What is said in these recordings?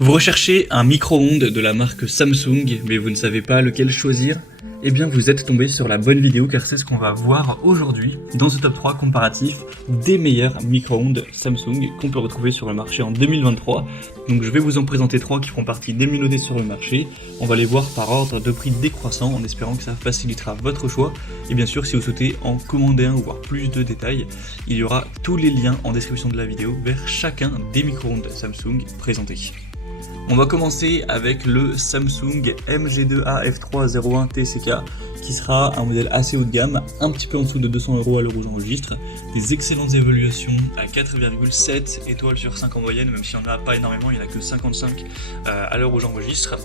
Vous recherchez un micro-ondes de la marque Samsung, mais vous ne savez pas lequel choisir? Eh bien vous êtes tombé sur la bonne vidéo car c'est ce qu'on va voir aujourd'hui dans ce top 3 comparatif des meilleurs micro-ondes Samsung qu'on peut retrouver sur le marché en 2023. Donc je vais vous en présenter 3 qui feront partie des mieux notés sur le marché. On va les voir par ordre de prix décroissant en espérant que ça facilitera votre choix. Et bien sûr si vous souhaitez en commander un ou voir plus de détails, il y aura tous les liens en description de la vidéo vers chacun des micro-ondes Samsung présentés. On va commencer avec le Samsung MG2A F301 TCK qui sera un modèle assez haut de gamme, un petit peu en dessous de 200 € à l'heure où j'enregistre. Des excellentes évaluations à 4,7 étoiles sur 5 en moyenne, même s'il n'y en a pas énormément, il n'y en a que 55 à l'heure où j'enregistre.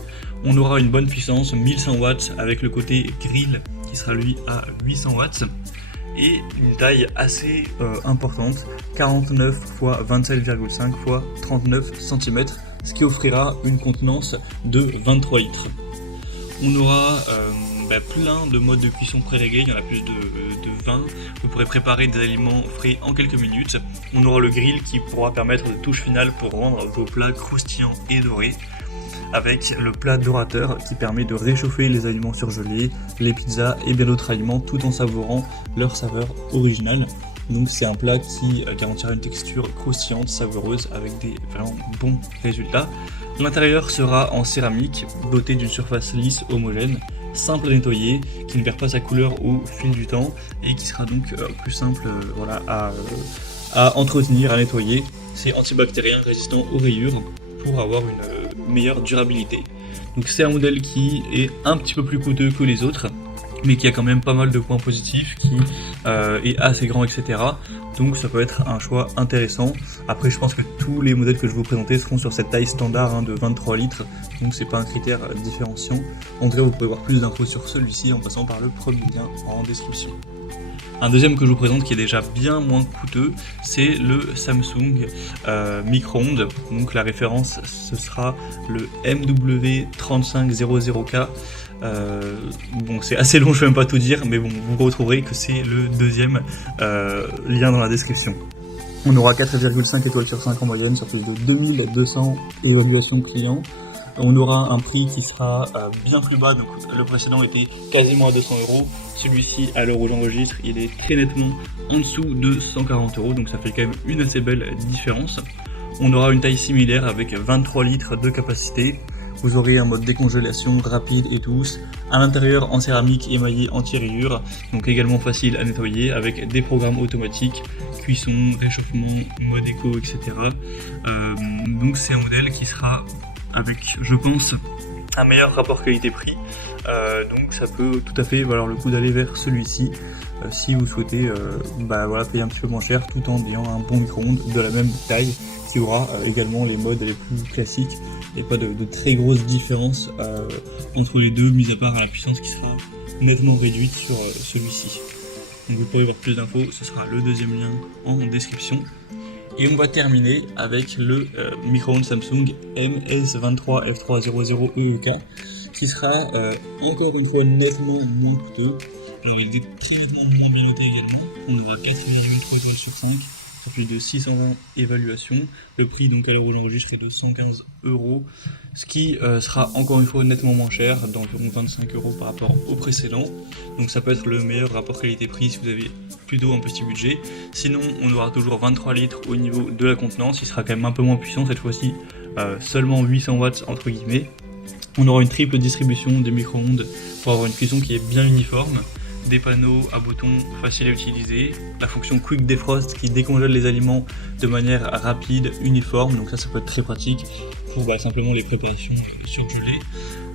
On aura une bonne puissance, 1100 watts avec le côté grill qui sera lui à 800 watts. Et une taille assez importante, 49 x 27,5 x 39 cm, ce qui offrira une contenance de 23 litres. On aura plein de modes de cuisson pré-réglés, il y en a plus de 20. Vous pourrez préparer des aliments frais en quelques minutes. On aura le grill qui pourra permettre de touche finale pour rendre vos plats croustillants et dorés, avec le plat dorateur qui permet de réchauffer les aliments surgelés, les pizzas et bien d'autres aliments tout en savourant leur saveur originale. Donc c'est un plat qui garantira une texture croustillante, savoureuse avec des vraiment bons résultats. L'intérieur sera en céramique, doté d'une surface lisse homogène, simple à nettoyer, qui ne perd pas sa couleur au fil du temps et qui sera donc plus simple à entretenir, à nettoyer. C'est antibactérien, résistant aux rayures pour avoir une meilleure durabilité. Donc c'est un modèle qui est un petit peu plus coûteux que les autres, mais qui a quand même pas mal de points positifs, qui est assez grand, etc. Donc ça peut être un choix intéressant. Après je pense que tous les modèles que je vais vous présenter seront sur cette taille standard de 23 litres, donc c'est pas un critère différenciant. En tout cas vous pourrez voir plus d'infos sur celui-ci en passant par le premier lien en description. Un deuxième que je vous présente qui est déjà bien moins coûteux, c'est le Samsung micro-ondes. Donc la référence ce sera le MW3500K. Bon c'est assez long, je ne vais même pas tout dire, mais bon vous retrouverez que c'est le deuxième lien dans la description. On aura 4,5 étoiles sur 5 en moyenne sur plus de 2200 évaluations clients. On aura un prix qui sera bien plus bas, donc le précédent était quasiment à 200 €, celui-ci à l'heure où j'enregistre il est très nettement en dessous de 140 €, donc ça fait quand même une assez belle différence. On aura une taille similaire avec 23 litres de capacité. Vous aurez un mode décongélation rapide et douce, à l'intérieur en céramique émaillé anti-rayures, donc également facile à nettoyer avec des programmes automatiques, cuisson, réchauffement, mode éco, etc. Donc c'est un modèle qui sera avec, je pense, un meilleur rapport qualité-prix, donc ça peut tout à fait valoir le coup d'aller vers celui-ci si vous souhaitez payer un petit peu moins cher tout en ayant un bon micro-ondes de la même taille qui aura également les modes les plus classiques et pas de très grosses différences entre les deux, mis à part la puissance qui sera nettement réduite sur celui-ci. Donc vous pourrez voir plus d'infos, ce sera le deuxième lien en description. Et on va terminer avec le micro-ondes Samsung MS23 F300EEK qui sera encore une fois nettement moins coûteux. Alors il est très nettement moins bien noté également, on aura 4,8 étoiles sur 5 sur plus de 620 évaluations. Le prix donc à l'heure où j'enregistre est de 115 €, ce qui sera encore une fois nettement moins cher, d'environ 25 € par rapport au précédent. Donc ça peut être le meilleur rapport qualité-prix si vous avez plutôt un petit budget. Sinon on aura toujours 23 litres au niveau de la contenance, il sera quand même un peu moins puissant cette fois-ci, seulement 800 watts entre guillemets. On aura une triple distribution de micro-ondes pour avoir une cuisson qui est bien uniforme, des panneaux à boutons faciles à utiliser, la fonction Quick Defrost qui décongèle les aliments de manière rapide, uniforme, donc ça peut être très pratique pour simplement les préparations surgelées.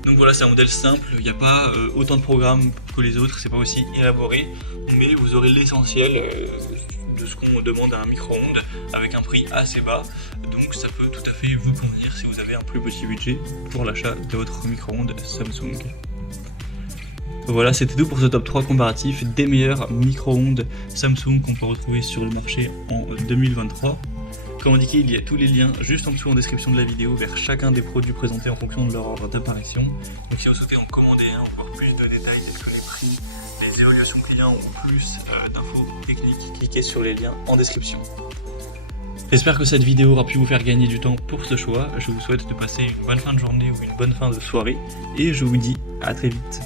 Donc voilà, c'est un modèle simple, il n'y a pas autant de programmes que les autres, c'est pas aussi élaboré, mais vous aurez l'essentiel de ce qu'on demande à un micro-ondes avec un prix assez bas, donc ça peut tout à fait vous convenir si vous avez un plus petit budget pour l'achat de votre micro-ondes Samsung. Voilà, c'était tout pour ce top 3 comparatif des meilleurs micro-ondes Samsung qu'on peut retrouver sur le marché en 2023. Comme indiqué, il y a tous les liens juste en dessous en description de la vidéo vers chacun des produits présentés en fonction de leur ordre d'apparition. Donc si vous souhaitez en commander un ou voir plus de détails tels que les prix, les évaluations clients ou plus d'infos techniques, cliquez sur les liens en description. J'espère que cette vidéo aura pu vous faire gagner du temps pour ce choix. Je vous souhaite de passer une bonne fin de journée ou une bonne fin de soirée. Et je vous dis à très vite.